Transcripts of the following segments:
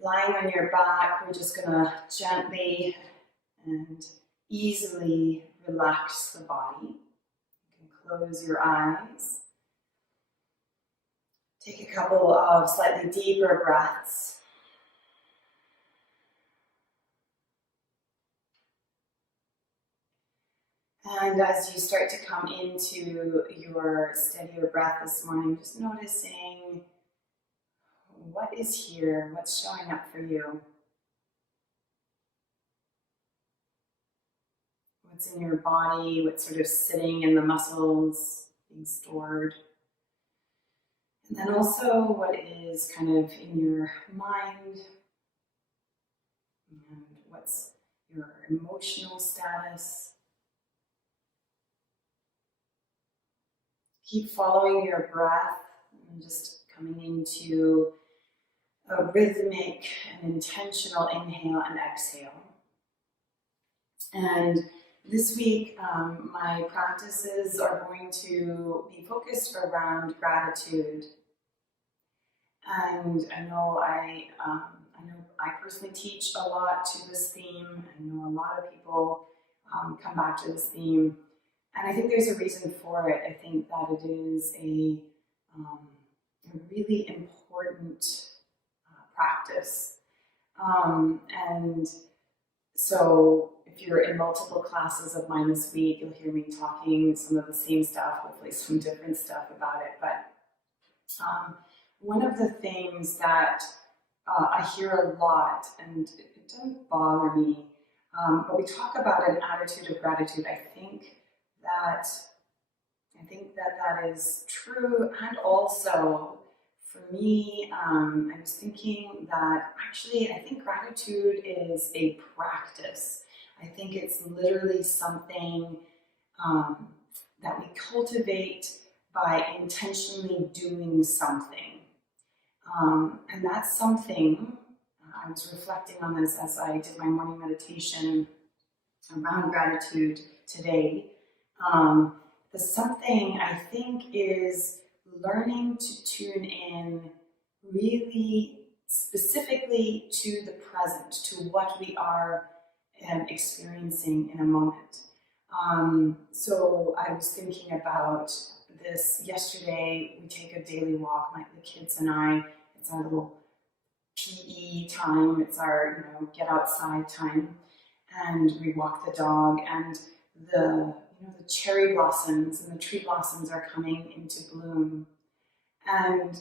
lying on your back, we're just going to gently and easily relax the body. You can close your eyes. Take a couple of slightly deeper breaths. And as you start to come into your steadier breath this morning, just noticing what is here, what's showing up for you. What's in your body, what's sort of sitting in the muscles, being stored. And then also what is kind of in your mind, and what's your emotional status. Keep following your breath and just coming into a rhythmic and intentional inhale and exhale. And this week, my practices are going to be focused around gratitude. And I know I personally teach a lot to this theme. I know a lot of people come back to this theme. And I think there's a reason for it. I think that it is a really important practice. And so if you're in multiple classes of mine this week, you'll hear me talking some of the same stuff, hopefully some different stuff about it. But one of the things that I hear a lot, and it doesn't bother me, but we talk about an attitude of gratitude. I think that is true, and also for me, I was thinking that actually I think gratitude is a practice. I think it's literally something that we cultivate by intentionally doing something. And that's something, I was reflecting on this as I did my morning meditation around gratitude today. The something I think is learning to tune in really specifically to the present, to what we are experiencing in a moment. So I was thinking about this yesterday. We take a daily walk, the kids and I. It's our little PE time. It's our get outside time, and we walk the dog. And the cherry blossoms and the tree blossoms are coming into bloom. And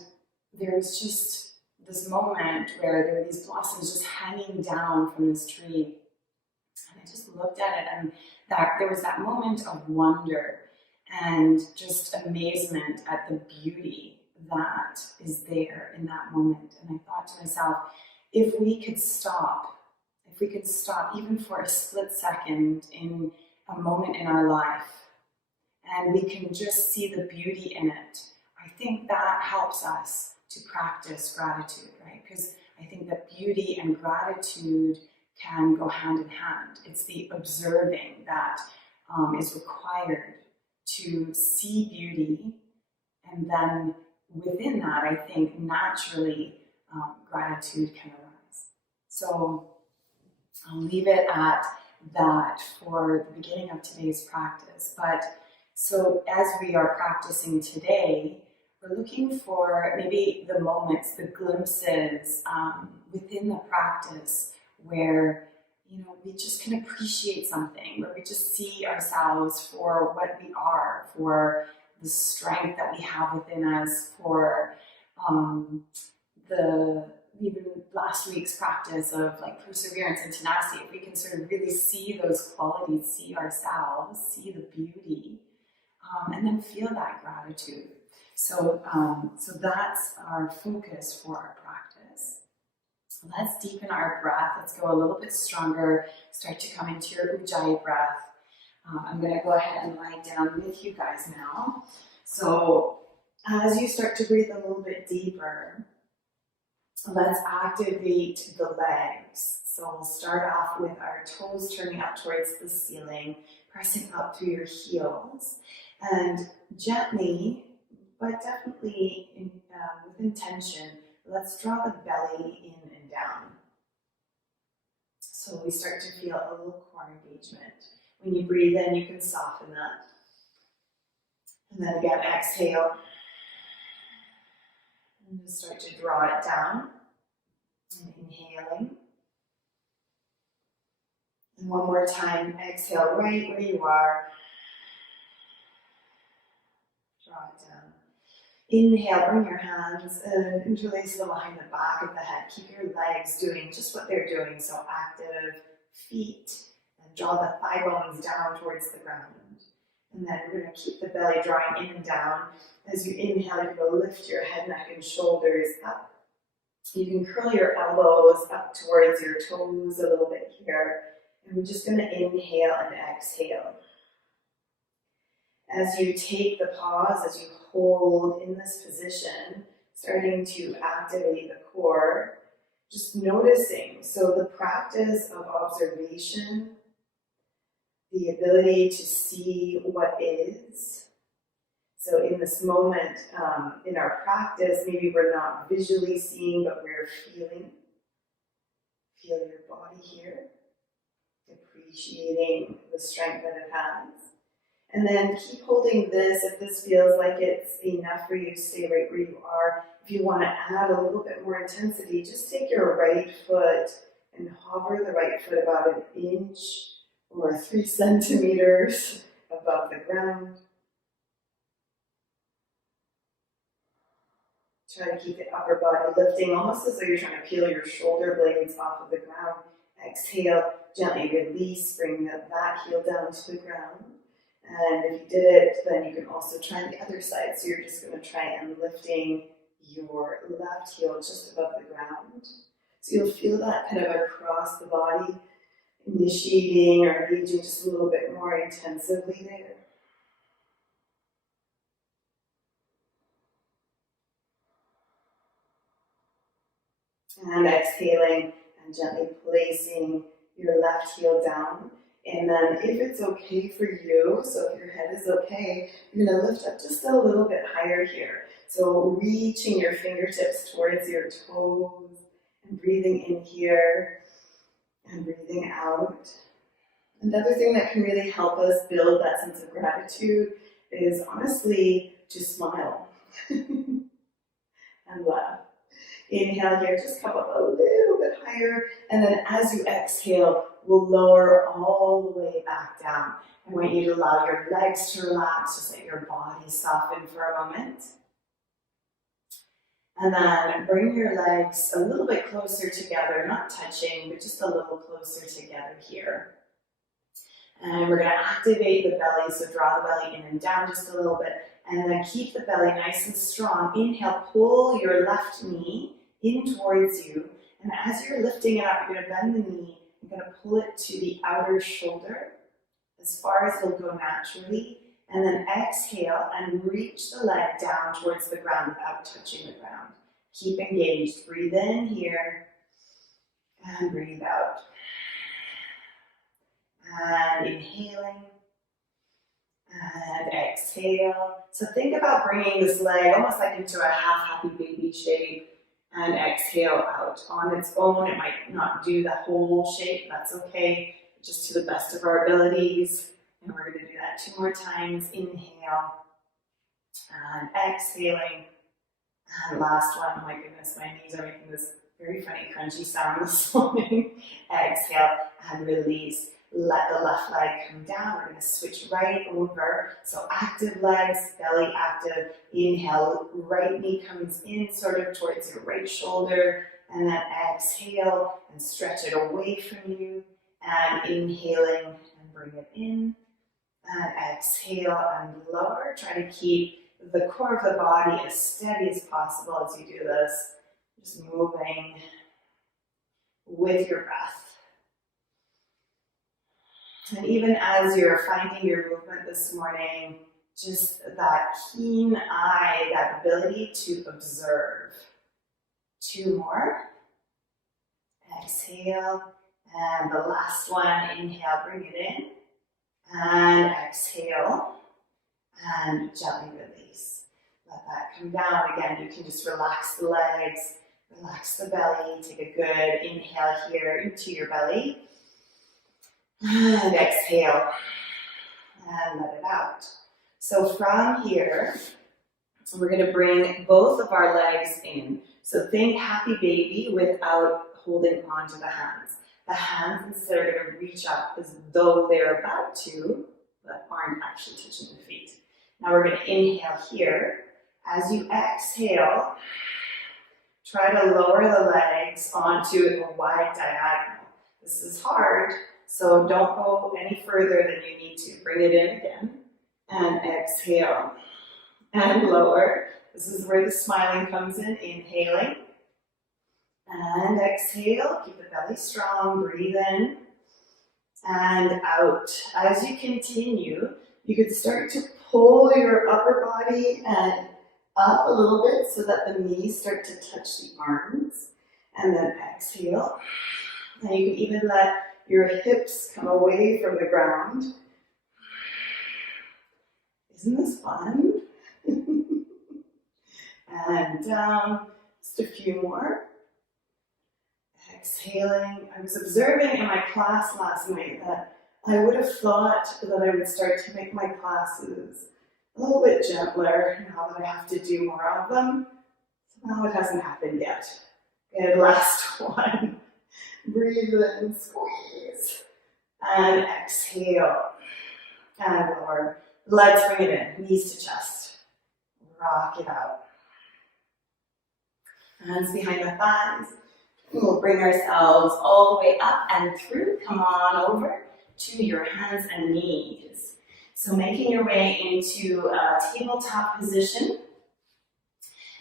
there's just this moment where there were these blossoms just hanging down from this tree. And I just looked at it, and there was that moment of wonder and just amazement at the beauty that is there in that moment. And I thought to myself, if we could stop even for a split second in a moment in our life, and we can just see the beauty in it, I think that helps us to practice gratitude, right? Because I think that beauty and gratitude can go hand in hand. It's the observing that is required to see beauty, and then within that, I think naturally gratitude can arise. So I'll leave it at that for the beginning of today's practice. But so as we are practicing today, we're looking for maybe the moments, the glimpses within the practice where we just can appreciate something, where we just see ourselves for what we are, for the strength that we have within us, for even last week's practice of perseverance and tenacity. If we can sort of really see those qualities, see ourselves, see the beauty, and then feel that gratitude. So that's our focus for our practice. Let's deepen our breath. Let's go a little bit stronger. Start to come into your Ujjayi breath. I'm going to go ahead and lie down with you guys now. So as you start to breathe a little bit deeper, let's activate the legs. So we'll start off with our toes turning up towards the ceiling, pressing up through your heels, and gently, but definitely with intention, let's draw the belly in and down. So we start to feel a little core engagement. When you breathe in, you can soften that. And then again, exhale. And just start to draw it down. And inhaling. And one more time, exhale right where you are. Draw it down. Inhale, bring your hands and interlace them behind the back of the head. Keep your legs doing just what they're doing, so active feet. And draw the thigh bones down towards the ground. And then we're going to keep the belly drawing in and down. As you inhale, you're going to lift your head, neck, and shoulders up. You can curl your elbows up towards your toes a little bit here. And we're just going to inhale and exhale. As you take the pause, as you hold in this position, starting to activate the core, just noticing. So the practice of observation, the ability to see what is. So in this moment, in our practice, maybe we're not visually seeing, but we're feeling. Feel your body here, appreciating the strength that it has. And then keep holding this. If this feels like it's enough for you to stay right where you are. If you want to add a little bit more intensity, just take your right foot and hover the right foot about an inch or 3 centimeters above the ground. Try to keep the upper body lifting, almost as though you're trying to peel your shoulder blades off of the ground. Exhale, gently release, bring that heel down to the ground. And if you did it, then you can also try the other side. So you're just going to try and lifting your left heel just above the ground. So you'll feel that kind of across the body, initiating or engaging just a little bit more intensively there. And exhaling and gently placing your left heel down. And then if it's okay for you, so if your head is okay, you're going to lift up just a little bit higher here. So reaching your fingertips towards your toes and breathing in here and breathing out. Another thing that can really help us build that sense of gratitude is honestly to smile and laugh. Inhale here, just come up a little bit higher, and then as you exhale, we'll lower all the way back down. I want you to allow your legs to relax, just let your body soften for a moment. And then bring your legs a little bit closer together, not touching, but just a little closer together here. And we're going to activate the belly, so draw the belly in and down just a little bit, and then keep the belly nice and strong. Inhale, pull your left knee in towards you, and as you're lifting it up, you're going to bend the knee. You're going to pull it to the outer shoulder as far as it'll go naturally, and then exhale and reach the leg down towards the ground without touching the ground. Keep engaged. Breathe in here and breathe out. And inhaling and exhale. So think about bringing this leg almost like into a half-happy baby shape and exhale out. On its own, it might not do the whole shape. That's okay, just to the best of our abilities. And we're going to do that 2 more times. Inhale and exhaling. And last one. Oh my goodness, my knees are making this very funny crunchy sound this morning. Exhale and release. Let the left leg come down. We're going to switch right over. So active legs, belly active. Inhale, right knee comes in sort of towards your right shoulder. And then exhale and stretch it away from you. And inhaling and bring it in. And exhale and lower. Try to keep the core of the body as steady as possible as you do this. Just moving with your breath. And even as you're finding your movement this morning, just that keen eye, that ability to observe. 2 more. Exhale. And the last one, inhale, bring it in. And exhale. And gently release. Let that come down. Again, you can just relax the legs, relax the belly. Take a good inhale here into your belly. And exhale. And let it out. So from here, we're going to bring both of our legs in. So think happy baby without holding on to the hands. The hands instead are going to reach up as though they're about to, but aren't actually touching the feet. Now we're going to inhale here. As you exhale, try to lower the legs onto a wide diagonal. This is hard, so don't go any further than you need to. Bring it in again, and exhale, and lower. This is where the smiling comes in, inhaling, and exhale. Keep the belly strong, breathe in, and out. As you continue, you could start to pull your upper body and up a little bit so that the knees start to touch the arms, and then exhale. And you can even let your hips come away from the ground. Isn't this fun? And down, just a few more. Exhaling. I was observing in my class last night that I would have thought that I would start to make my classes a little bit gentler now that I have to do more of them. Somehow it hasn't happened yet. Good, last one. Breathe in, squeeze. And exhale. And lower. Let's bring it in, knees to chest. Rock it out. Hands behind the thighs. We'll bring ourselves all the way up and through. Come on over to your hands and knees. So making your way into a tabletop position.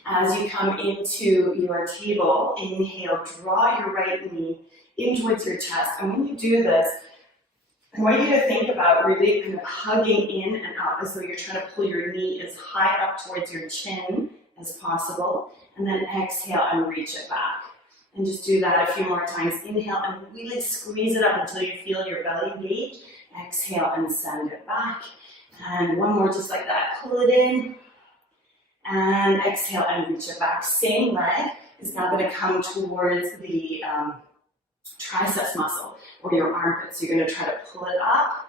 As you come into your table, inhale, draw your right knee in towards your chest. And when you do this, I want you to think about really kind of hugging in and up as though you're trying to pull your knee as high up towards your chin as possible. And then exhale and reach it back. And just do that a few more times. Inhale and really squeeze it up until you feel your belly engage. Exhale and send it back. And one more just like that. Pull it in. And exhale and reach it back. Same leg is now going to come towards the triceps muscle or your armpit. So you're going to try to pull it up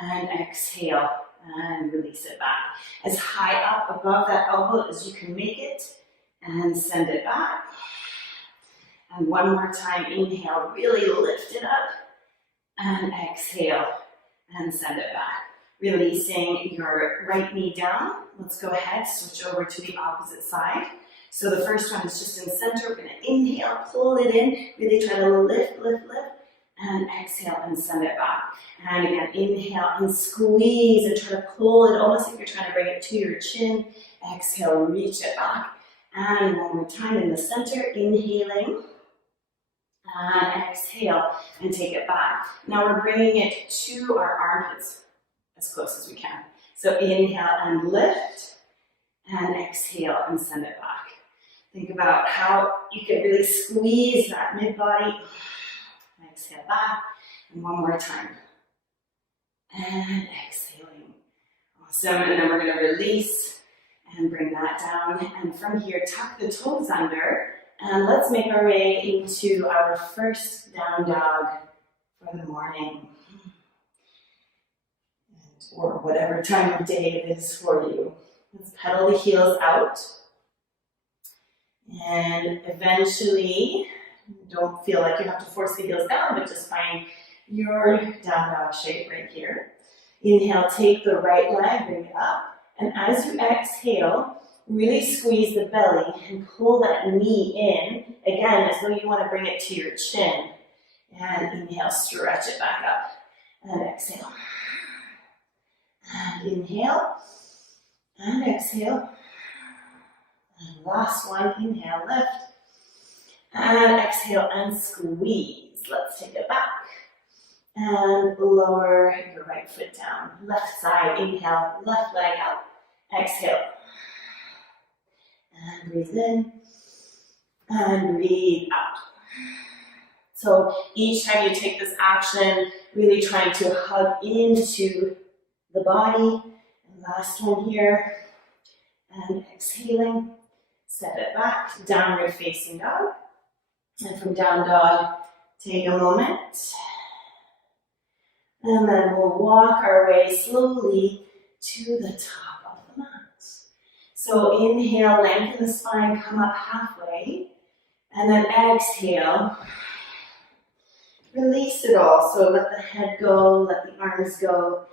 and exhale and release it back. As high up above that elbow as you can make it and send it back. And one more time, inhale, really lift it up and exhale and send it back. Releasing your right knee down. Let's go ahead, switch over to the opposite side. So the first one is just in center. We're going to inhale, pull it in, really try to lift, lift, lift, and exhale and send it back. And again, inhale and squeeze and try to pull it, almost like you're trying to bring it to your chin. Exhale, reach it back. And one more time in the center, inhaling. And exhale and take it back. Now we're bringing it to our armpits as close as we can. So inhale and lift, and exhale and send it back. Think about how you can really squeeze that mid-body. Exhale back, and one more time. And exhaling. Awesome, and then we're going to release and bring that down. And from here, tuck the toes under, and let's make our way into our first down dog for the morning. Or whatever time of day it is for you. Let's pedal the heels out. And eventually, don't feel like you have to force the heels down, but just find your down dog shape right here. Inhale, take the right leg, bring it up. And as you exhale, really squeeze the belly and pull that knee in, again, as though you want to bring it to your chin. And inhale, stretch it back up. And exhale. And inhale. And exhale. And last one, inhale, lift. And exhale and squeeze. Let's take it back. And lower your right foot down. Left side, inhale, left leg out. Exhale. And breathe in. And breathe out. So each time you take this action, really trying to hug into the body. And last one here. And exhaling. Step it back. Downward facing dog. And from down dog, take a moment. And then we'll walk our way slowly to the top of the mat. So inhale, lengthen the spine, come up halfway. And then exhale, release it all. So let the head go, let the arms go.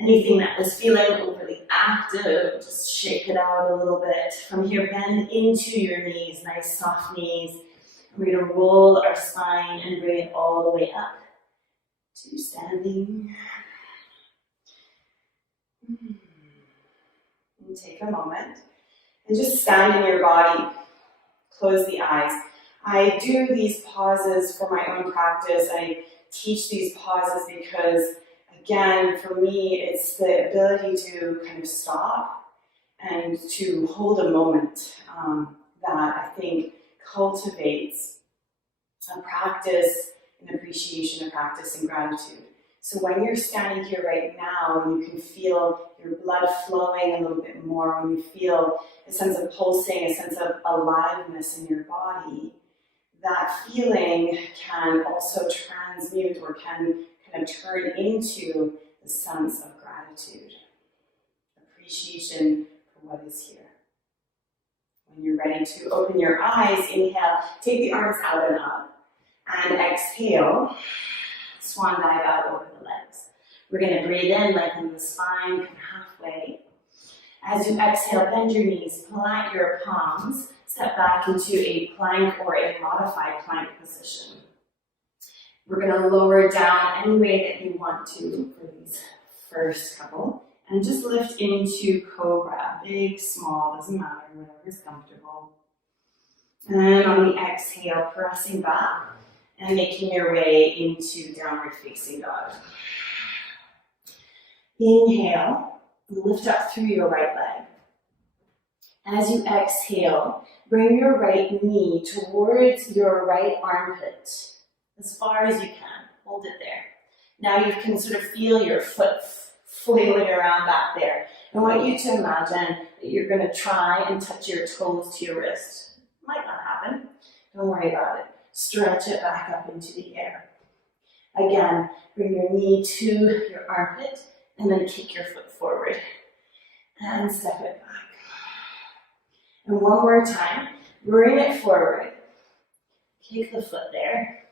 Anything that was feeling overly active, just shake it out a little bit. From here, bend into your knees, nice soft knees. We're going to roll our spine and bring it all the way up to standing. And take a moment and just stand in your body. Close the eyes. I do these pauses for my own practice. I teach these pauses because, again, for me, it's the ability to kind of stop and to hold a moment that I think cultivates a practice, an appreciation, a practice in gratitude. So when you're standing here right now, and you can feel your blood flowing a little bit more, when you feel a sense of pulsing, a sense of aliveness in your body, that feeling can also transmute or can kind of turn into the sense of gratitude, appreciation for what is here. When you're ready to open your eyes, inhale, take the arms out and up, and exhale, swan dive out over the legs. We're going to breathe in, lengthen the spine, come halfway. As you exhale, bend your knees, plant your palms, step back into a plank or a modified plank position. We're going to lower down any way that you want to for these first couple. And just lift into cobra, big, small, doesn't matter, whatever is comfortable. And on the exhale, pressing back and making your way into downward facing dog. Inhale, lift up through your right leg. As you exhale, bring your right knee towards your right armpit as far as you can. Hold it there. Now you can sort of feel your foot flailing around back there. I want you to imagine that you're going to try and touch your toes to your wrist. Might not happen. Don't worry about it. Stretch it back up into the air. Again, bring your knee to your armpit and then kick your foot forward and step it back. And one more time, bring it forward, kick the foot there,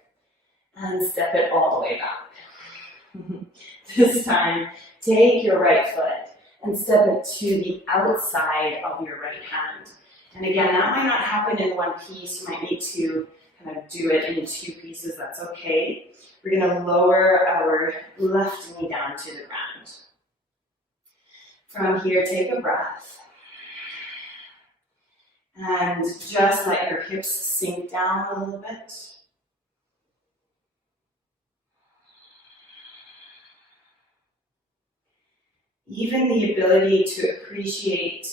and step it all the way back. This time, take your right foot and step it to the outside of your right hand. And again, that might not happen in one piece. You might need to kind of do it in two pieces. That's okay. We're going to lower our left knee down to the ground. From here, take a breath. And just let your hips sink down a little bit. Even the ability to appreciate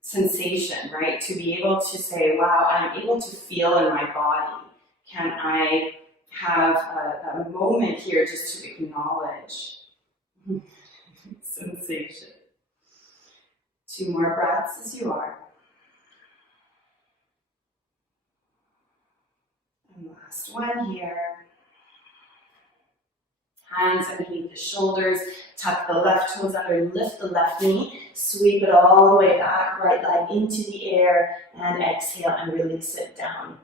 sensation, right? To be able to say, wow, I'm able to feel in my body. Can I have a moment here just to acknowledge sensation? 2 more breaths as you are. And last one here. Hands underneath the shoulders, tuck the left toes under, lift the left knee, sweep it all the way back, right leg into the air, and exhale and release it down.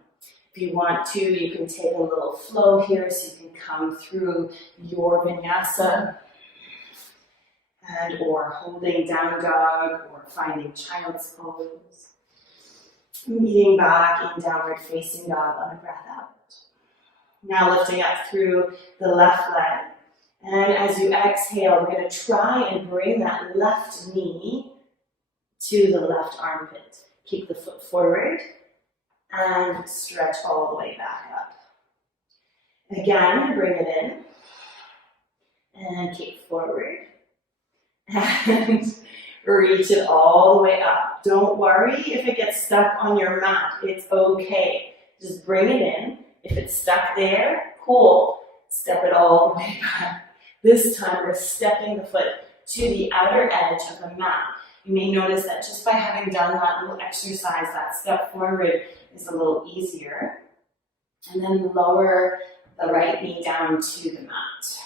If you want to, you can take a little flow here so you can come through your vinyasa, and or holding down dog, or finding child's pose. Meeting back in downward facing dog on a breath out. Now lifting up through the left leg. And as you exhale, we're going to try and bring that left knee to the left armpit. Kick the foot forward and stretch all the way back up. Again, bring it in and kick forward and reach it all the way up. Don't worry if it gets stuck on your mat. It's okay. Just bring it in. If it's stuck there, cool. Step it all the way back. This time we're stepping the foot to the outer edge of the mat. You may notice that just by having done that little exercise, that step forward is a little easier. And then lower the right knee down to the mat.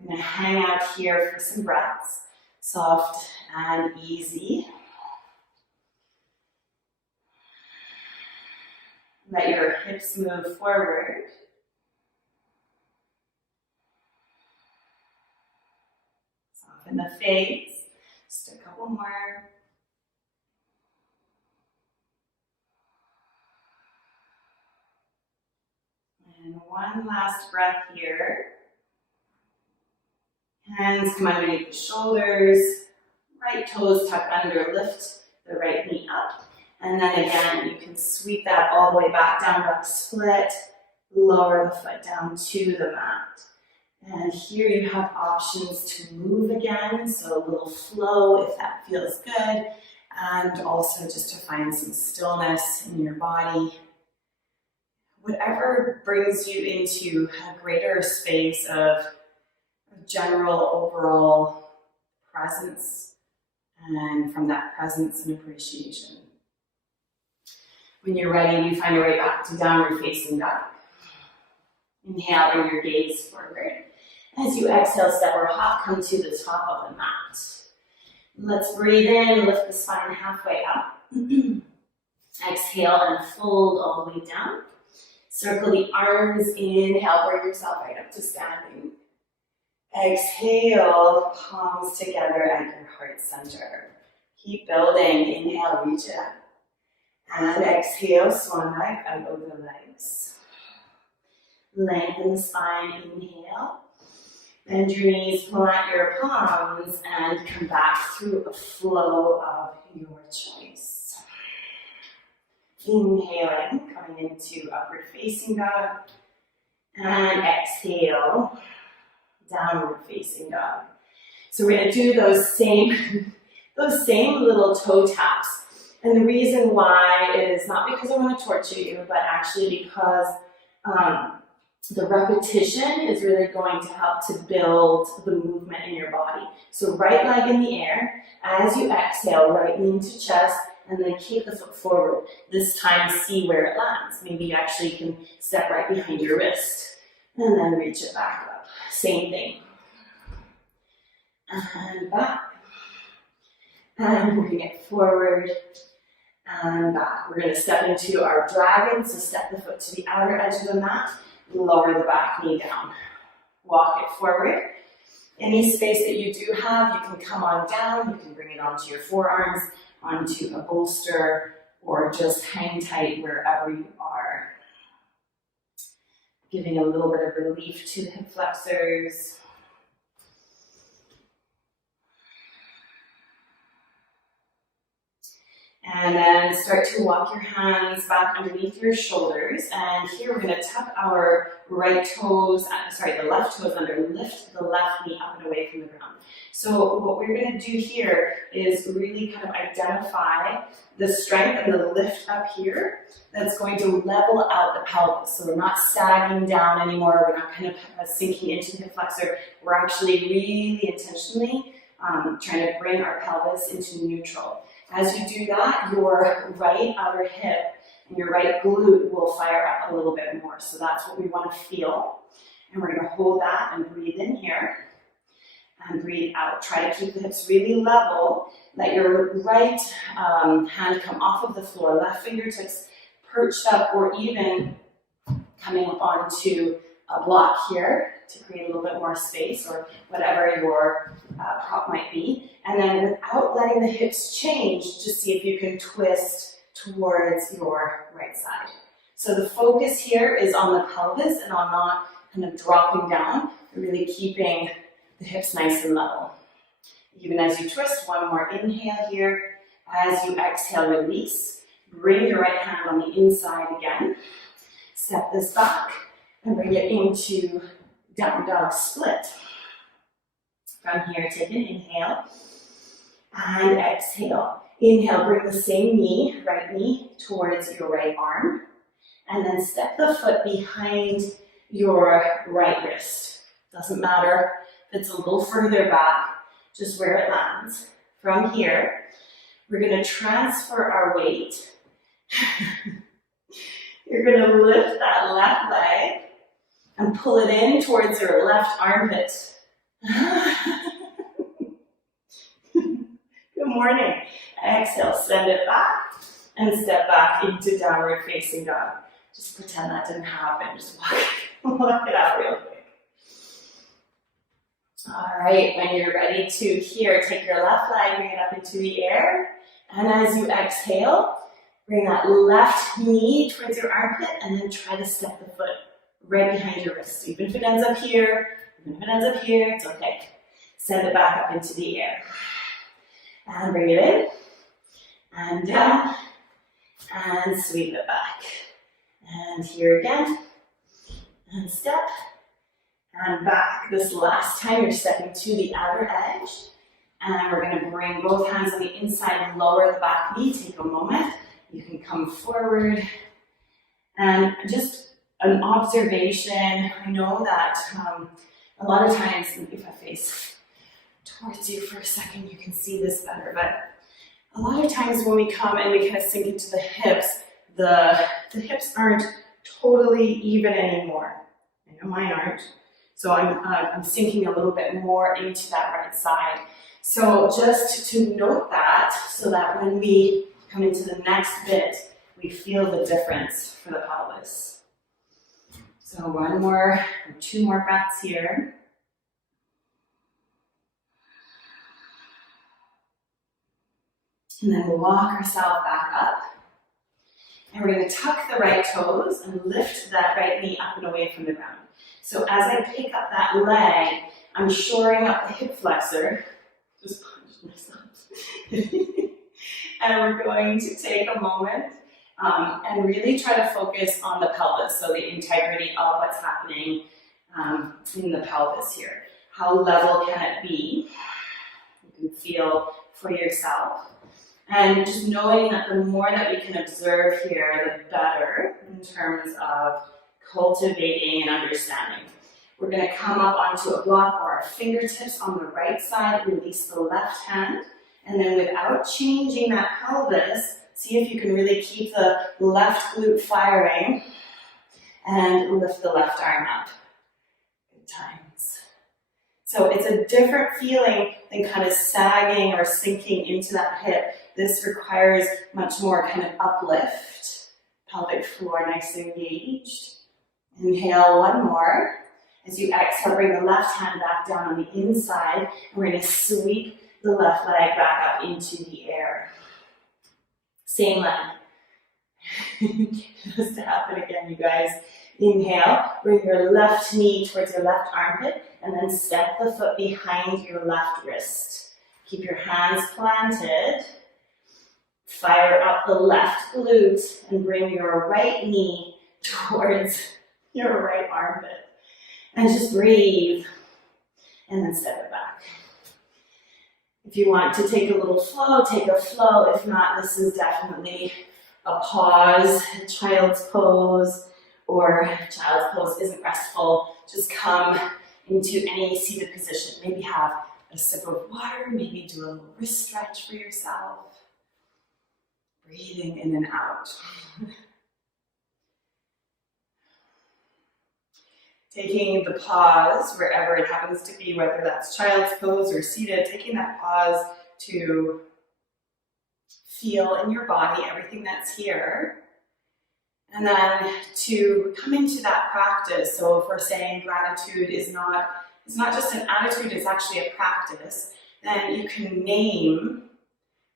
We're going to hang out here for some breaths, soft and easy. Let your hips move forward. Soften the face. Just a couple more. And one last breath here. Hands come underneath the shoulders. Right toes tuck under, lift the right knee up. And then again, you can sweep that all the way back, down dog split. Lower the foot down to the mat. And here you have options to move again, so a little flow if that feels good. And also just to find some stillness in your body. Whatever brings you into a greater space of general overall presence, and from that presence and appreciation. When you're ready, you find your way back to downward facing dog. Inhale, bring your gaze forward. As you exhale, step or hop, come to the top of the mat. Let's breathe in, lift the spine halfway up. Exhale and fold all the way down. Circle the arms, inhale, bring yourself right up to standing. Exhale, palms together at your heart center. Keep building, inhale, reach it up. And exhale, swan dive out over the legs. Lengthen the spine, inhale. Bend your knees, plant your palms, and come back through a flow of your choice. Inhaling, coming into upward facing dog. And exhale, downward facing dog. So we're going to do those same little toe taps. And the reason why is not because I want to torture you, but actually because the repetition is really going to help to build the movement in your body. So right leg in the air, as you exhale, right knee into chest, and then keep the foot forward. This time, see where it lands. Maybe you actually can step right behind your wrist, and then reach it back up. Same thing. And back. And bring it forward. And back. We're going to step into our dragon, so step the foot to the outer edge of the mat. Lower the back knee down. Walk it forward. Any space that you do have, you can come on down. You can bring it onto your forearms, onto a bolster, or just hang tight wherever you are. Giving a little bit of relief to the hip flexors. And then start to walk your hands back underneath your shoulders. And here we're going to tuck our right toes, the left toes under, lift the left knee up and away from the ground. So what we're going to do here is really kind of identify the strength and the lift up here that's going to level out the pelvis. So we're not sagging down anymore. We're not kind of sinking into the hip flexor. We're actually really intentionally trying to bring our pelvis into neutral. As you do that, your right outer hip and your right glute will fire up a little bit more. So that's what we want to feel. And we're going to hold that and breathe in here and breathe out. Try to keep the hips really level. Let your right hand come off of the floor, left fingertips perched up or even coming up onto a block here to create a little bit more space or whatever your prop might be. And then without letting the hips change, just see if you can twist towards your right side. So the focus here is on the pelvis and on not kind of dropping down, really keeping the hips nice and level. Even as you twist, one more inhale here. As you exhale, release. Bring your right hand on the inside again. Step this back and bring it into down dog split. From here, take an inhale and exhale. Inhale, bring the same knee, right knee, towards your right arm. And then step the foot behind your right wrist. Doesn't matter if it's a little further back, just where it lands. From here, we're going to transfer our weight. You're going to lift that left leg and pull it in towards your left armpit. Good morning. Exhale, send it back and step back into downward facing dog. Just pretend that didn't happen. Just walk it out real quick. All right, when you're ready to here, take your left leg, bring it up into the air. And as you exhale, bring that left knee towards your armpit and then try to step the foot right behind your wrist. Even if it ends up here, it's okay. Send it back up into the air. And bring it in, and down, and sweep it back. And here again, and step, and back. This last time you're stepping to the outer edge, and we're gonna bring both hands on the inside, lower the back knee, take a moment. You can come forward, and just an observation. I know that a lot of times, if I face towards you for a second, you can see this better, but a lot of times when we come and we kind of sink into the hips the aren't totally even anymore. I know mine aren't. So I'm sinking a little bit more into that right side. So just to note that, so that when we come into the next bit, we feel the difference for the pelvis. So one more, or two more breaths here. And then we'll walk ourselves back up. And we're going to tuck the right toes and lift that right knee up and away from the ground. So as I pick up that leg, I'm shoring up the hip flexor. Just punched myself. And we're going to take a moment and really try to focus on the pelvis. So the integrity of what's happening in the pelvis here. How level can it be? You can feel for yourself. And just knowing that the more that we can observe here, the better in terms of cultivating and understanding. We're going to come up onto a block or our fingertips on the right side, release the left hand, and then without changing that pelvis, see if you can really keep the left glute firing and lift the left arm up. Good times. So it's a different feeling than kind of sagging or sinking into that hip. This requires much more kind of uplift. Pelvic floor nice and engaged. Inhale, one more. As you exhale, bring the left hand back down on the inside. And we're going to sweep the left leg back up into the air. Same leg. Just to happen again, you guys. Inhale, bring your left knee towards your left armpit, and then step the foot behind your left wrist. Keep your hands planted. Fire up the left glute and bring your right knee towards your right armpit. And just breathe, and then step it back. If you want to take a little flow, take a flow. If not, this is definitely a pause, a child's pose, or child's pose isn't restful. Just come into any seated position. Maybe have a sip of water, maybe do a little wrist stretch for yourself. Breathing in and out. Taking the pause wherever it happens to be, whether that's child's pose or seated, taking that pause to feel in your body everything that's here. And then to come into that practice. So if we're saying gratitude is not just an attitude, it's actually a practice, then you can name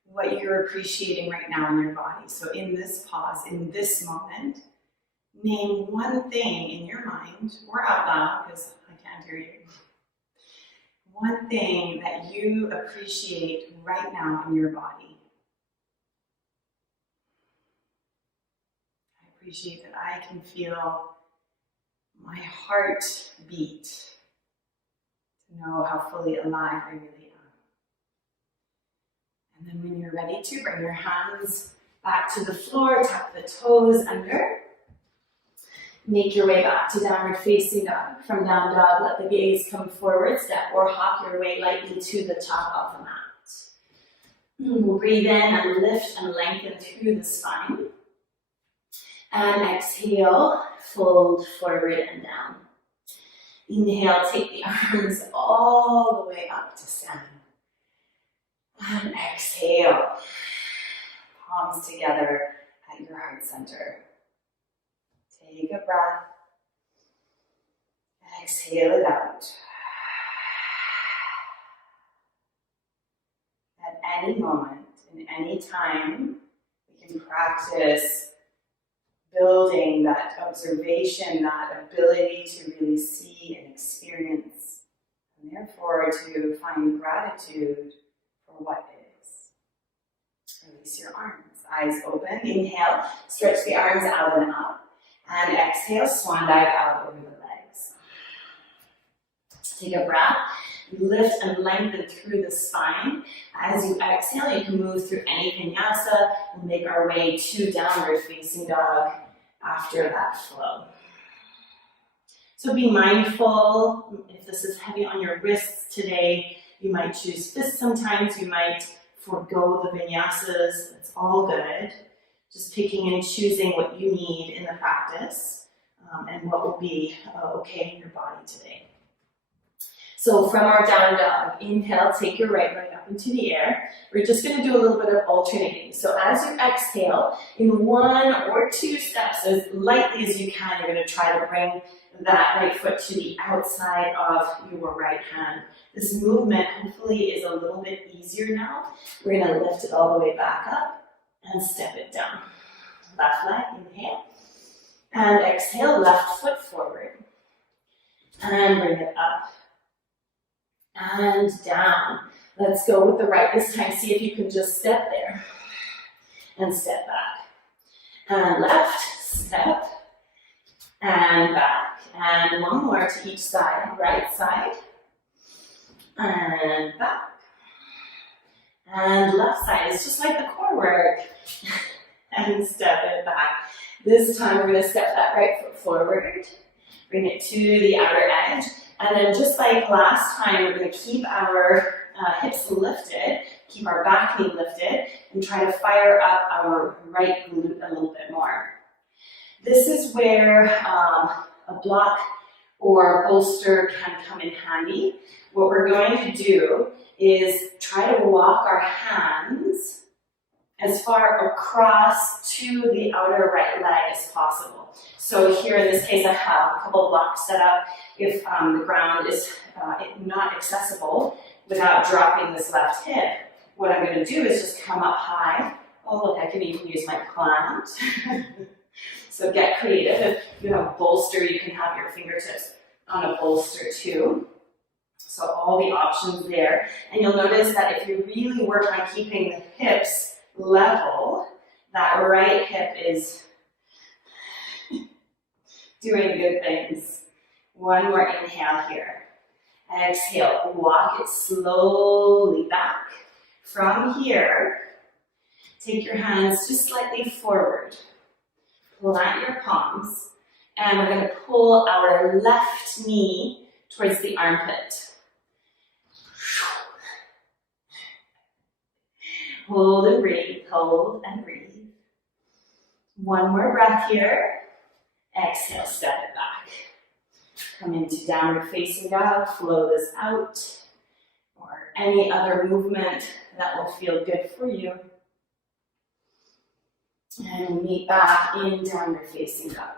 what you're appreciating right now in your body. So in this pause, in this moment, name one thing in your mind, or out loud, because I can't hear you. One thing that you appreciate right now in your body. I appreciate that I can feel my heart beat, to know how fully alive I really am. And then when you're ready to, bring your hands back to the floor, tuck the toes under. Make your way back to downward facing dog. From down dog, let the gaze come forward, step or hop your way lightly to the top of the mat. We'll breathe in and lift and lengthen through the spine. And exhale, fold forward and down. Inhale, take the arms all the way up to seven. And exhale, palms together at your heart center. Take a breath. Exhale it out. At any moment, in any time, we can practice building that observation, that ability to really see and experience, and therefore to find gratitude for what is. Release your arms, eyes open. Inhale, stretch the arms out and up. And exhale, swan dive out over the legs. Take a breath. Lift and lengthen through the spine. As you exhale, you can move through any vinyasa. We'll make our way to downward facing dog after that flow. So be mindful. If this is heavy on your wrists today, you might choose fists sometimes. You might forego the vinyasas. It's all good. Just picking and choosing what you need in the practice and what will be okay in your body today. So from our down dog, inhale, take your right leg up into the air. We're just going to do a little bit of alternating. So as you exhale, in 1 or 2 steps, as lightly as you can, you're going to try to bring that right foot to the outside of your right hand. This movement hopefully is a little bit easier now. We're going to lift it all the way back up and step it down. Left leg, inhale. And exhale, left foot forward. And bring it up. And down. Let's go with the right this time. See if you can just step there. And step back. And left, step. And back. And one more to each side. Right side. And back. And left side. It's just like the core work. And step it back. This time we're going to step that right foot forward. Bring it to the outer edge. And then just like last time, we're going to keep our hips lifted, keep our back knee lifted, and try to fire up our right glute a little bit more. This is where a block or bolster can come in handy. What we're going to do is try to walk our hands as far across to the outer right leg as possible. So here in this case, I have a couple blocks set up if the ground is not accessible without dropping this left hip. What I'm going to do is just come up high. Oh, look, I can even use my plant. So get creative. If you have a bolster, you can have your fingertips on a bolster too. So all the options there. And you'll notice that if you really work on keeping the hips level, that right hip is doing good things. One more inhale here. Exhale, walk it slowly back. From here, take your hands just slightly forward. Plant your palms, and we're going to pull our left knee towards the armpit. Hold and breathe, hold and breathe. One more breath here. Exhale, step it back. Come into downward facing dog, flow this out, or any other movement that will feel good for you. And meet back in downward facing dog.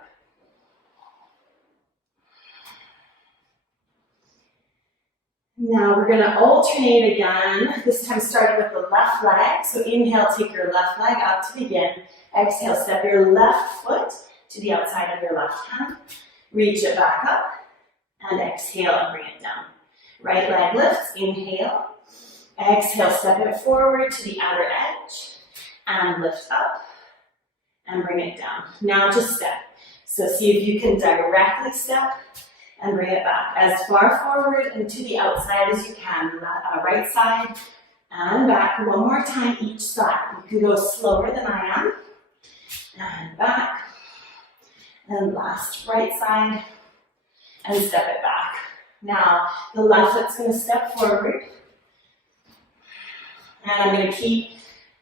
Now we're going to alternate again, this time starting with the left leg. So inhale, take your left leg up to begin. Exhale, step your left foot to the outside of your left hand. Reach it back up. And exhale and bring it down. Right leg lifts, inhale. Exhale, step it forward to the outer edge. And lift up. And bring it down. Now just step. So see if you can directly step and bring it back as far forward and to the outside as you can. Right side and back. One more time each side. You can go slower than I am. And back. And last right side. And step it back. Now the left foot's going to step forward. And I'm going to keep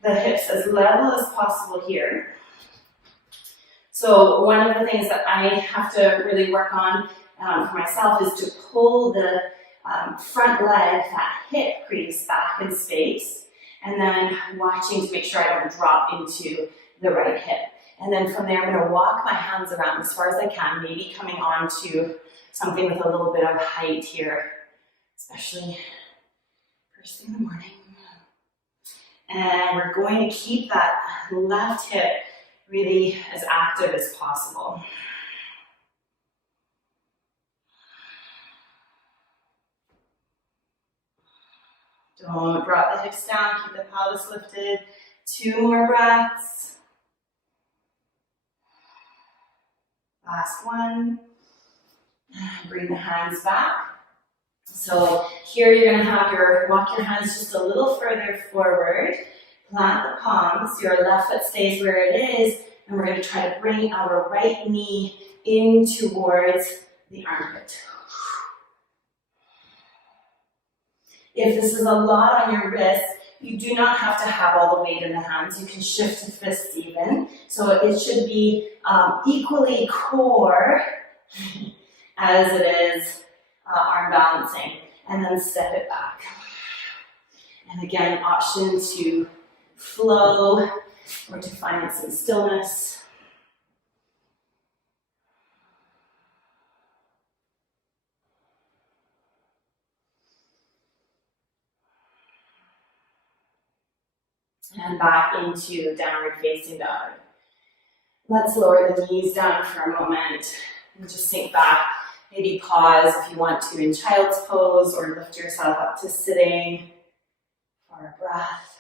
the hips as level as possible here. So one of the things that I have to really work on for myself is to pull the front leg, that hip crease back in space, and then watching to make sure I don't drop into the right hip. And then from there, I'm going to walk my hands around as far as I can, maybe coming on to something with a little bit of height here, especially first thing in the morning. And we're going to keep that left hip really as active as possible. Don't drop the hips down, keep the pelvis lifted. 2 more breaths. Last one. Bring the hands back. So here you're going to have walk your hands just a little further forward. Plant the palms, your left foot stays where it is, and we're going to try to bring our right knee in towards the armpit. If this is a lot on your wrist, you do not have to have all the weight in the hands. You can shift to fists even. So it should be equally core as it is arm balancing. And then step it back. And again, option to flow or to find some stillness. And back into downward facing dog. Let's lower the knees down for a moment and just sink back. Maybe pause if you want to in child's pose or lift yourself up to sitting for a breath.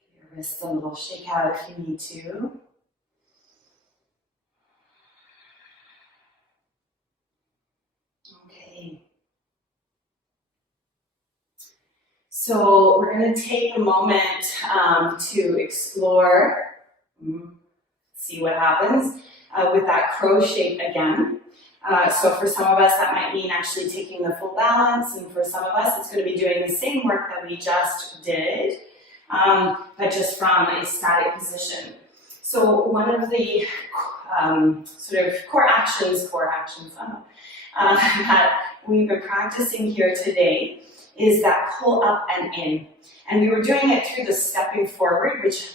Give your wrists a little shake out if you need to. Okay. So we're going to take a moment to explore, see what happens with that crow shape again. So for some of us that might mean actually taking the full balance, and for some of us it's going to be doing the same work that we just did, but just from a static position. So one of the sort of core actions that we've been practicing here today is that pull up and in. And we were doing it through the stepping forward, which,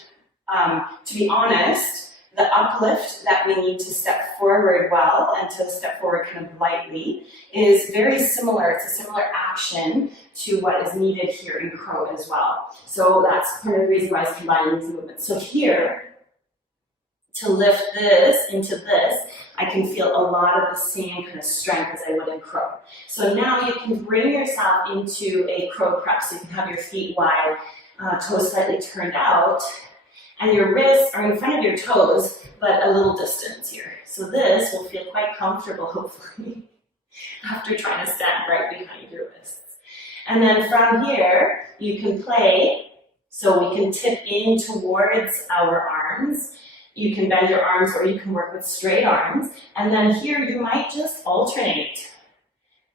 to be honest, the uplift that we need to step forward well and to step forward kind of lightly is very similar. It's a similar action to what is needed here in crow as well. So that's part of the reason why I was combining these movements. So here, to lift this into this, I can feel a lot of the same kind of strength as I would in crow. So now you can bring yourself into a crow prep. So you can have your feet wide, toes slightly turned out, and your wrists are in front of your toes, but a little distance here. So this will feel quite comfortable, hopefully, after trying to stand right behind your wrists. And then from here, you can play, so we can tip in towards our arms. You can bend your arms or you can work with straight arms. And then here you might just alternate.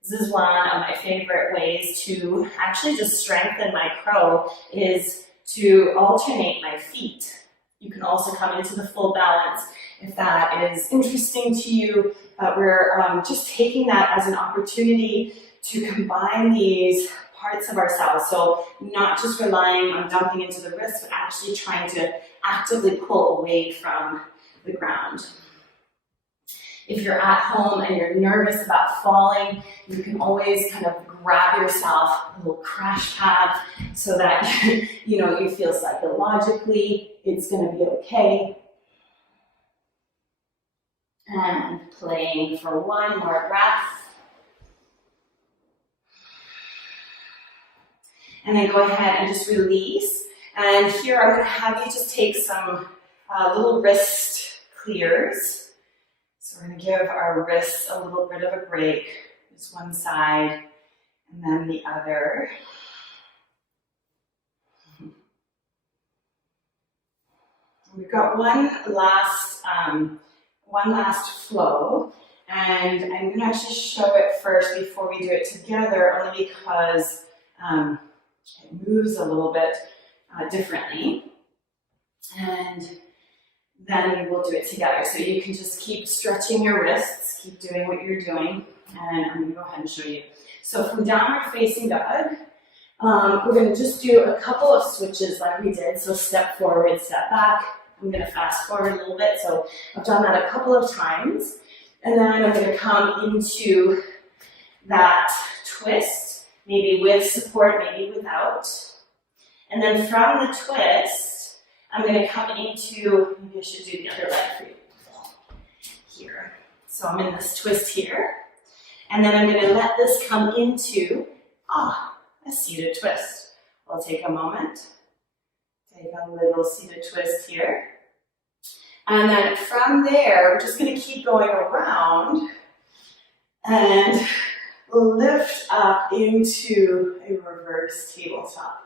This is one of my favorite ways to actually just strengthen my crow, is to alternate my feet. You can also come into the full balance if that is interesting to you, but we're just taking that as an opportunity to combine these parts of ourselves. So not just relying on dumping into the wrist, but actually trying to actively pull away from the ground. If you're at home and you're nervous about falling, you can always kind of grab yourself a little crash pad so that you feel psychologically it's going to be okay. And playing for one more breath. And then go ahead and just release. And here I'm going to have you just take some little wrist clears. So we're going to give our wrists a little bit of a break. Just one side and then the other. We've got one last flow, and I'm going to actually show it first before we do it together, only because it moves a little bit differently. And then we will do it together. So you can just keep stretching your wrists, keep doing what you're doing, and I'm gonna go ahead and show you. So from downward facing dog, we're gonna just do a couple of switches like we did. So step forward, step back. I'm gonna fast forward a little bit. So I've done that a couple of times. And then I'm gonna come into that twist, maybe with support, maybe without. And then from the twist, I'm gonna come into, maybe I should do the other leg for you. Here. So I'm in this twist here. And then I'm gonna let this come into, a seated twist. We'll take a moment. Take a little seated twist here. And then from there, we're just going to keep going around and lift up into a reverse tabletop.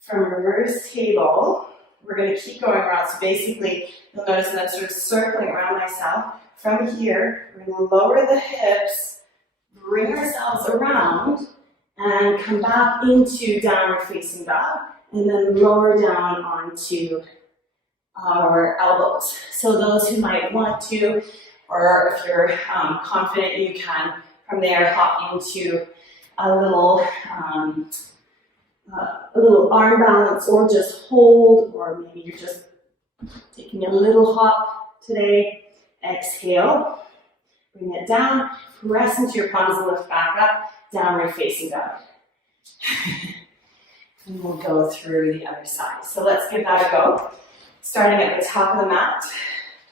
From reverse table, we're going to keep going around. So basically, you'll notice that I'm sort of circling around myself. From here, we're going to lower the hips, bring ourselves around, and come back into downward facing dog, and then lower down onto our elbows. So those who might want to, or if you're confident, you can from there hop into a little arm balance, or just hold, or maybe you're just taking a little hop today. Exhale, bring it down, press into your palms and lift back up, downward facing dog. And we'll go through the other side. So let's give that a go. Starting at the top of the mat.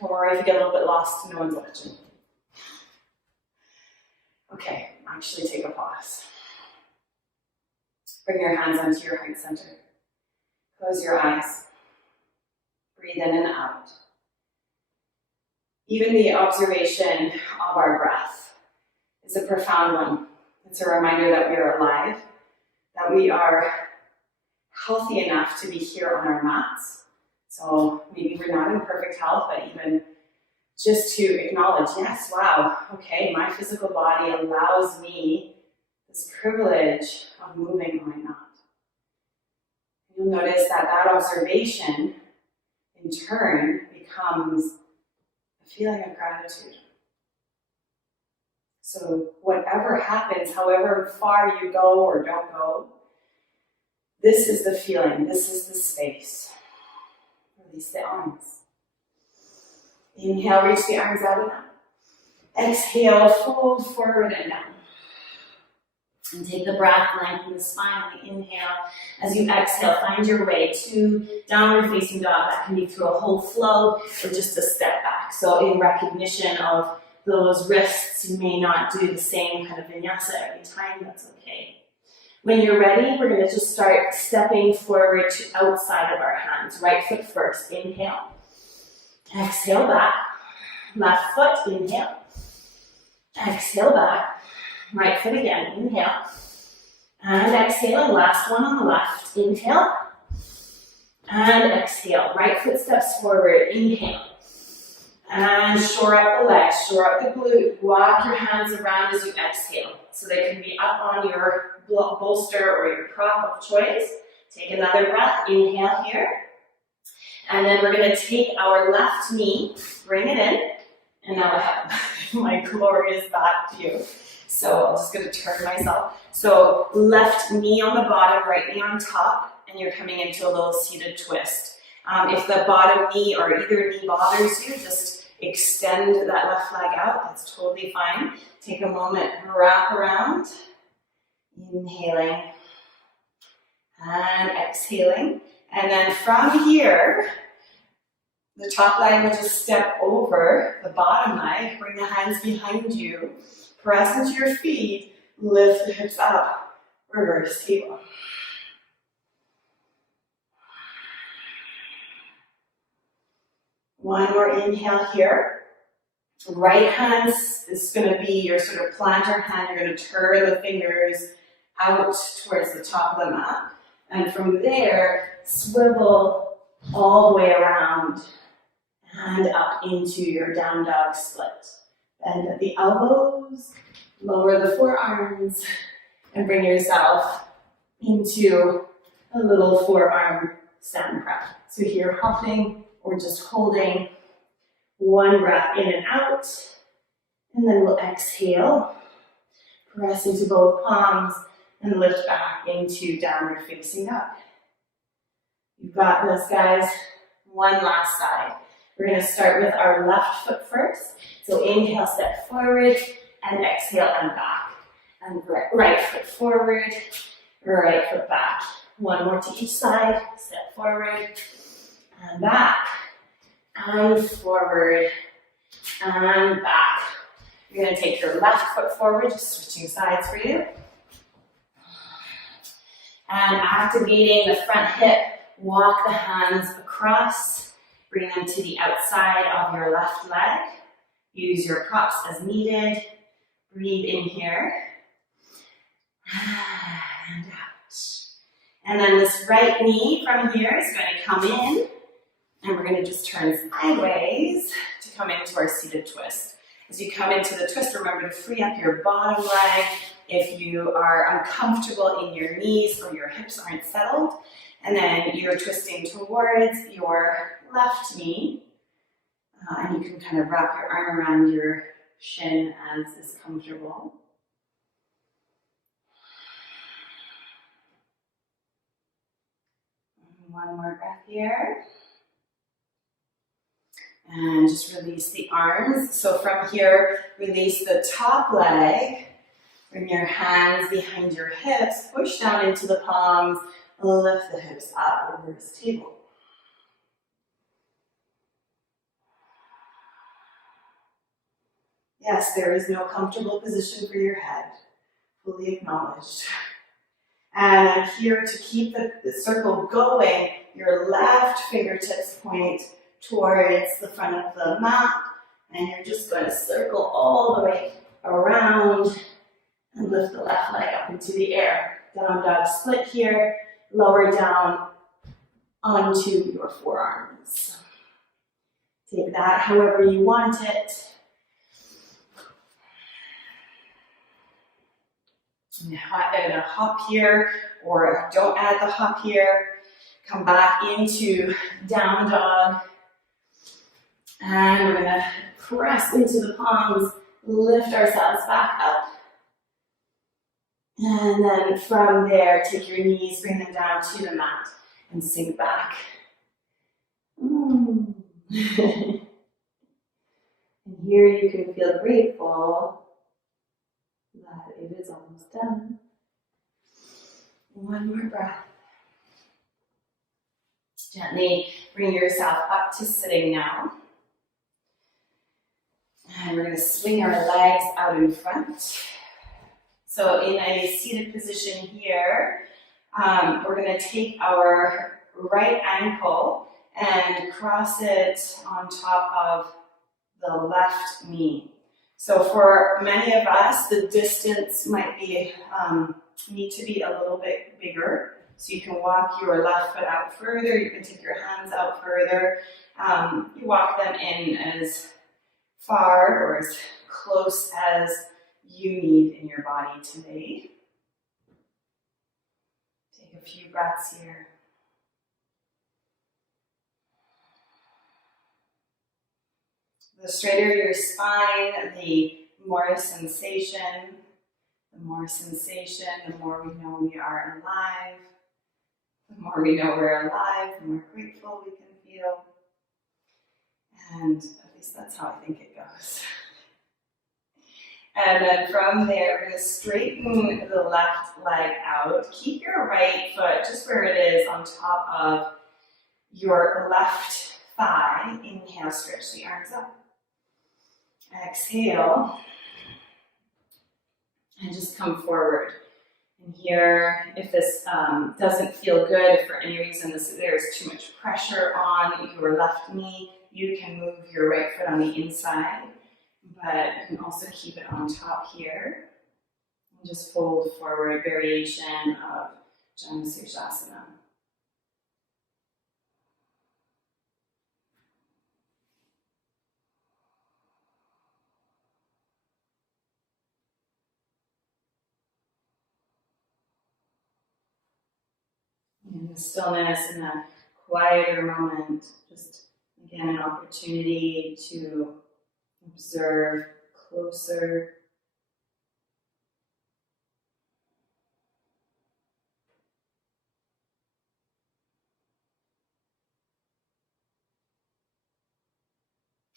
Don't worry if you get a little bit lost, no one's watching. Okay, actually take a pause. Bring your hands onto your heart center. Close your eyes. Breathe in and out. Even the observation of our breath is a profound one. It's a reminder that we are alive, that we are healthy enough to be here on our mats. So maybe we're not in perfect health, but even just to acknowledge, yes, wow, okay, my physical body allows me this privilege of moving on my mat. You'll notice that that observation, in turn, becomes a feeling of gratitude. So whatever happens, however far you go or don't go, this is the feeling, this is the space. Release the arms. Inhale, reach the arms out and up. Exhale, fold forward and down. And take the breath, lengthen the spine on the inhale. As you exhale, find your way to downward facing dog. That can be through a whole flow or just a step back. So in recognition of those wrists, you may not do the same kind of vinyasa every time, that's okay. When you're ready, we're going to just start stepping forward to outside of our hands. Right foot first, inhale. Exhale back. Left foot, inhale. Exhale back. Right foot again, inhale. And exhale, and last one on the left. Inhale. And exhale. Right foot steps forward, inhale. And shore up the legs, shore up the glute. Walk your hands around as you exhale. So they can be up on your bolster or your prop of choice. Take another breath, inhale here. And then we're going to take our left knee, bring it in, and now I have my glorious back view. So I'm just going to turn myself. So left knee on the bottom, right knee on top, and you're coming into a little seated twist. If the bottom knee or either knee bothers you, just extend that left leg out. That's totally fine. Take a moment, wrap around. Inhaling and exhaling. And then from here, the top leg will just step over the bottom leg. Bring the hands behind you. Press into your feet. Lift the hips up. Reverse table. One more inhale here. Right hand is going to be your sort of plantar hand. You're going to turn the fingers out towards the top of the mat. And from there, swivel all the way around and up into your down dog split. Bend at the elbows, lower the forearms, and bring yourself into a little forearm stand prep. So here, hopping or just holding one breath in and out. And then we'll exhale, press into both palms and lift back into downward facing dog. You've got this, guys. One last side. We're going to start with our left foot first. So inhale, step forward, and exhale and back. And right foot forward, right foot back. One more to each side. Step forward and back. And forward and back. You're going to take your left foot forward, just switching sides for you. And activating the front hip. Walk the hands across, bring them to the outside of your left leg. Use your props as needed. Breathe in here. And out. And then this right knee from here is going to come in, and we're going to just turn sideways to come into our seated twist. As you come into the twist, remember to free up your bottom leg. If you are uncomfortable in your knees or your hips aren't settled, and then you're twisting towards your left knee. And you can kind of wrap your arm around your shin as is comfortable. One more breath here. And just release the arms. So from here, release the top leg. Bring your hands behind your hips. Push down into the palms. Lift the hips up over this table. Yes, there is no comfortable position for your head. Fully acknowledged. And I'm here to keep the circle going. Your left fingertips point towards the front of the mat. And you're just going to circle all the way around and lift the left leg up into the air. Down dog split here. Lower down onto your forearms. Take that however you want it. And a hop here, or don't add the hop here. Come back into down dog. And we're going to press into the palms, lift ourselves back up. And then from there, take your knees, bring them down to the mat, and sink back. And here you can feel grateful that it is almost done. One more breath. Gently bring yourself up to sitting now. And we're going to swing our legs out in front. So in a seated position here, we're going to take our right ankle and cross it on top of the left knee. So for many of us, the distance might be need to be a little bit bigger. So you can walk your left foot out further, you can take your hands out further. You walk them in as far or as close as you need in your body today. Take a few breaths here. The straighter your spine, the more sensation. The more sensation, the more we know we are alive. The more we know we're alive, the more grateful we can feel. And at least that's how I think it goes. And then from there, we're going to straighten the left leg out. Keep your right foot just where it is on top of your left thigh. Inhale, stretch the arms up. Exhale. And just come forward. And here, if this doesn't feel good, if for any reason there's too much pressure on your left knee, you can move your right foot on the inside. But you can also keep it on top here. And just fold forward, variation of Janu-Sirsasana. In the stillness, in that quieter moment, just Again, an opportunity to observe closer.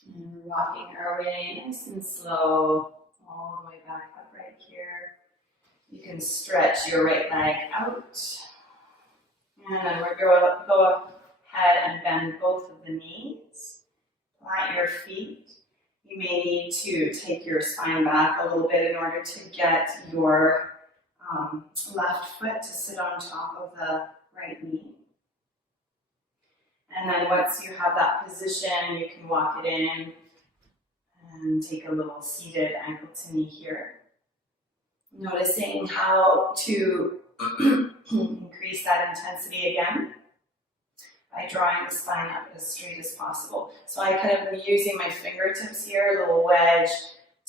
And we're walking our way nice and slow, all the way back up right here. You can stretch your right leg out. And then we're going to go ahead and bend both of the knees. Plant your feet. You may need to take your spine back a little bit in order to get your left foot to sit on top of the right knee. And then once you have that position, you can walk it in and take a little seated ankle to knee here. Noticing how to increase that intensity again by drawing the spine up as straight as possible. So I kind of am using my fingertips here, a little wedge,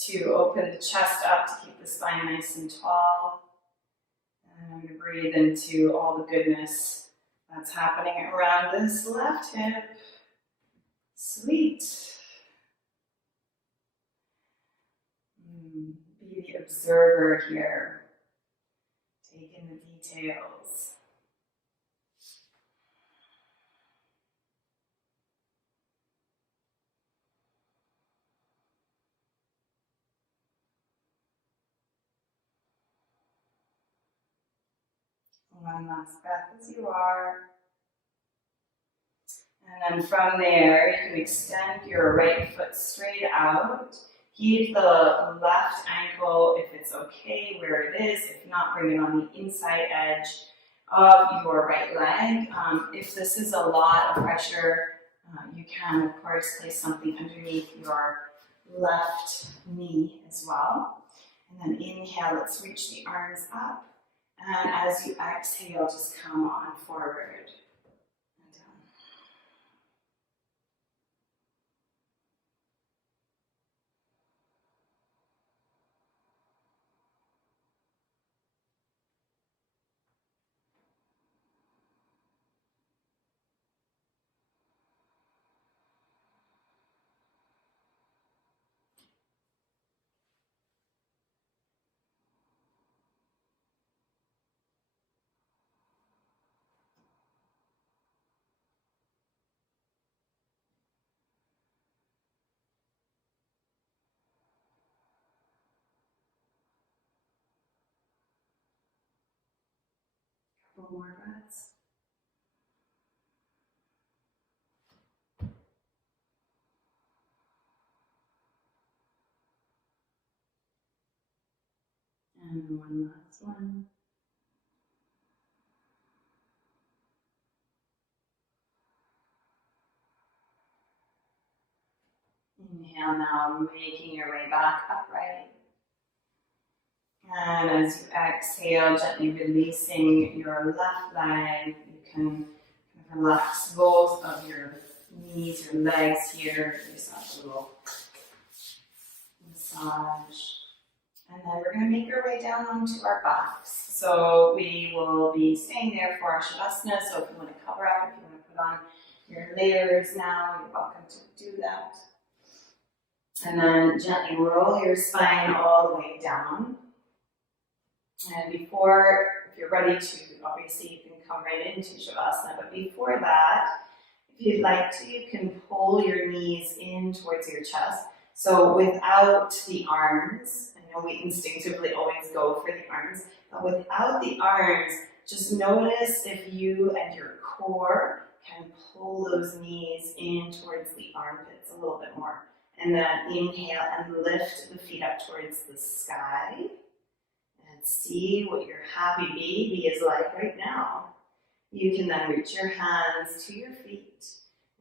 to open the chest up to keep the spine nice and tall. And I'm going to breathe into all the goodness that's happening around this left hip. Sweet. Be the observer here. Take in the details. One last breath as you are. And then from there, you can extend your right foot straight out. Heave the left ankle if it's okay where it is. If not, bring it on the inside edge of your right leg. If this is a lot of pressure, you can, of course, place something underneath your left knee as well. And then inhale, let's reach the arms up. And as you exhale, just come on forward and down. Couple more breaths. And one last one. Inhale now, making your way back upright. And as you exhale, gently releasing your left leg, you can relax both of your knees, your legs here. Give yourself a little massage. And then we're going to make our way down onto our backs. So we will be staying there for our Shavasana. So if you want to cover up, if you want to put on your layers now, you're welcome to do that. And then gently roll your spine all the way down. And before, if you're ready to, obviously you can come right into Shavasana, but before that, if you'd like to, you can pull your knees in towards your chest. So without the arms, I know we instinctively always go for the arms, but without the arms, just notice if you and your core can pull those knees in towards the armpits a little bit more. And then inhale and lift the feet up towards the sky. And see what your happy baby is like right now. You can then reach your hands to your feet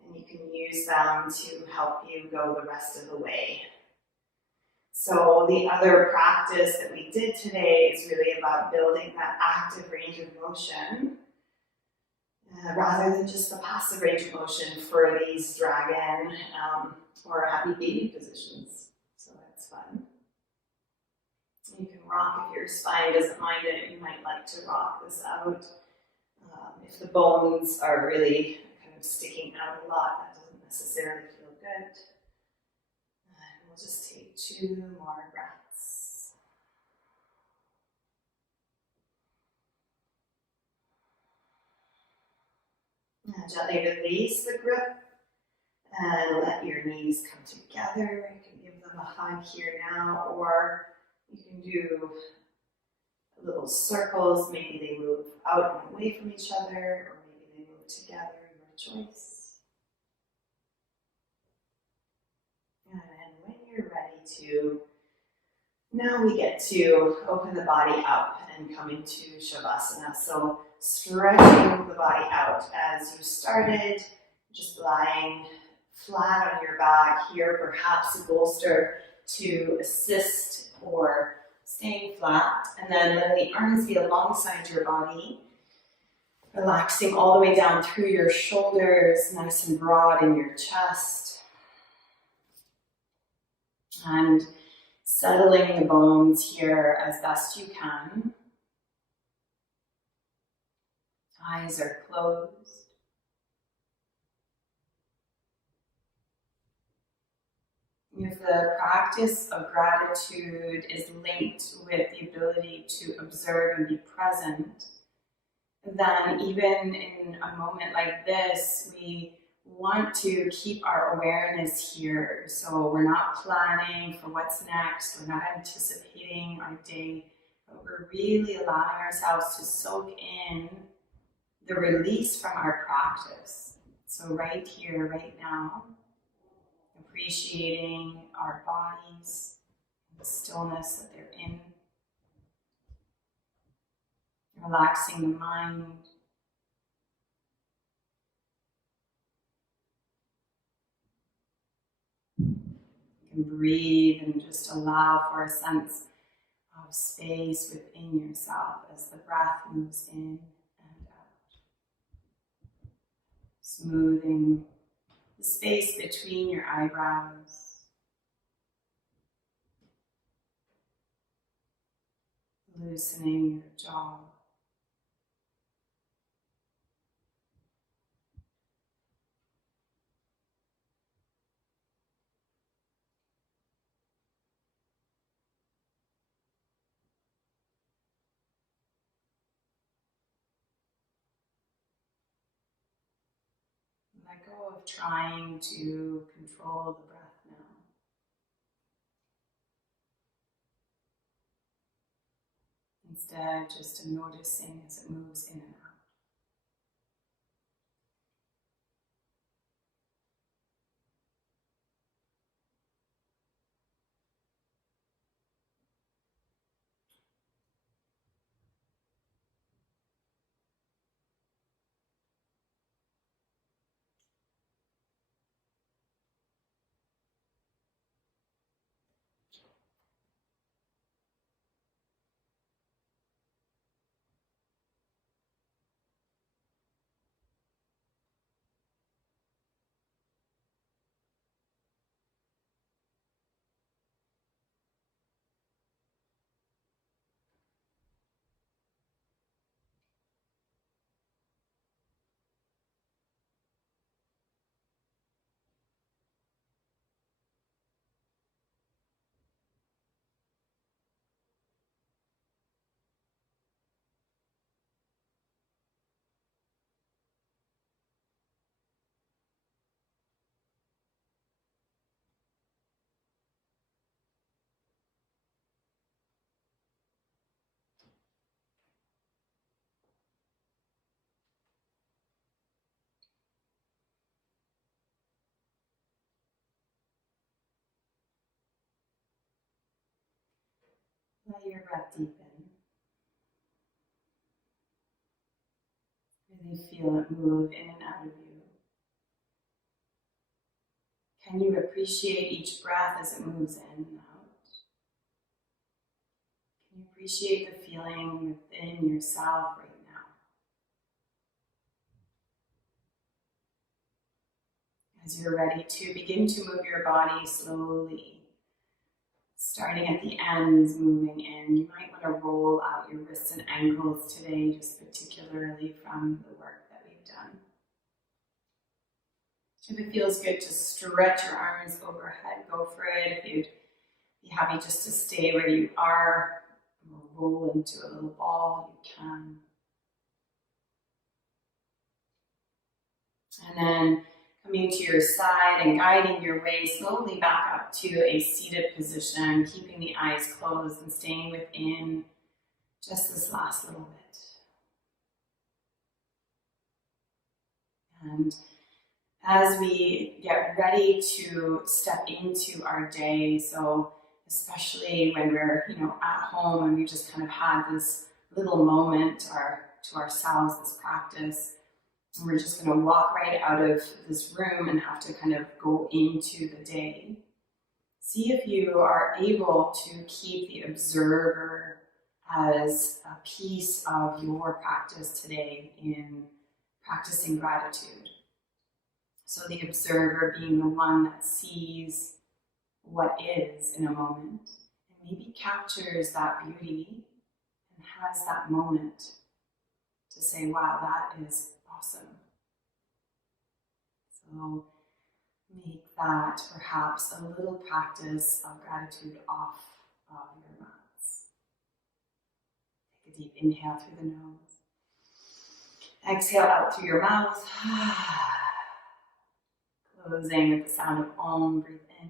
and you can use them to help you go the rest of the way. So the other practice that we did today is really about building that active range of motion rather than just the passive range of motion for these dragon or happy baby positions. So that's fun. You can rock if your spine doesn't mind it. You might like to rock this out. If the bones are really kind of sticking out a lot, that doesn't necessarily feel good. And we'll just take 2 more breaths. Now gently release the grip and let your knees come together. You can give them a hug here now, or you can do little circles. Maybe they move out and away from each other, or maybe they move together, your choice. And when you're ready to, now we get to open the body up and come into Shavasana. So stretching the body out as you started, just lying flat on your back here, perhaps a bolster to assist or staying flat, and then letting the arms be alongside your body, relaxing all the way down through your shoulders, nice and broad in your chest, and settling the bones here as best you can. Eyes are closed. If the practice of gratitude is linked with the ability to observe and be present, then even in a moment like this, we want to keep our awareness here. So we're not planning for what's next, we're not anticipating our day, but we're really allowing ourselves to soak in the release from our practice. So right here, right now, appreciating our bodies, the stillness that they're in, relaxing the mind, you can breathe and just allow for a sense of space within yourself as the breath moves in and out, smoothing the space between your eyebrows, loosening your jaw. Let go of trying to control the breath now. Instead, just noticing as it moves in and out. Let your breath deepen. Really feel it move in and out of you. Can you appreciate each breath as it moves in and out? Can you appreciate the feeling within yourself right now? As you're ready to begin to move your body slowly, starting at the ends, moving in. You might want to roll out your wrists and ankles today, just particularly from the work that we've done. If it feels good to stretch your arms overhead, go for it. If you'd be happy just to stay where you are, or roll into a little ball, you can. And then coming to your side and guiding your way slowly back up to a seated position, keeping the eyes closed and staying within just this last little bit. And as we get ready to step into our day, so especially when we're, at home and we just kind of had this little moment to ourselves, this practice, and we're just going to walk right out of this room and have to kind of go into the day. See if you are able to keep the observer as a piece of your practice today in practicing gratitude. So the observer being the one that sees what is in a moment and maybe captures that beauty and has that moment to say, wow, that is awesome. So make that perhaps a little practice of gratitude off of your mats. Take a deep inhale through the nose. Exhale out through your mouth. Closing with the sound of Om. Breathe in.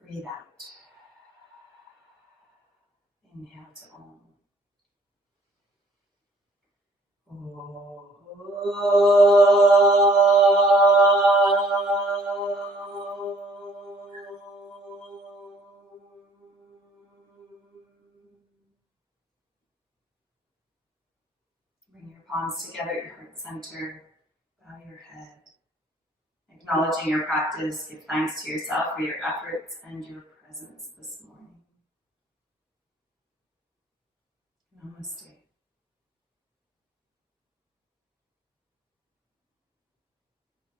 Breathe out. Inhale to Om. Bring your palms together at your heart center. Bow your head. Acknowledging your practice, give thanks to yourself for your efforts and your presence this morning. Namaste.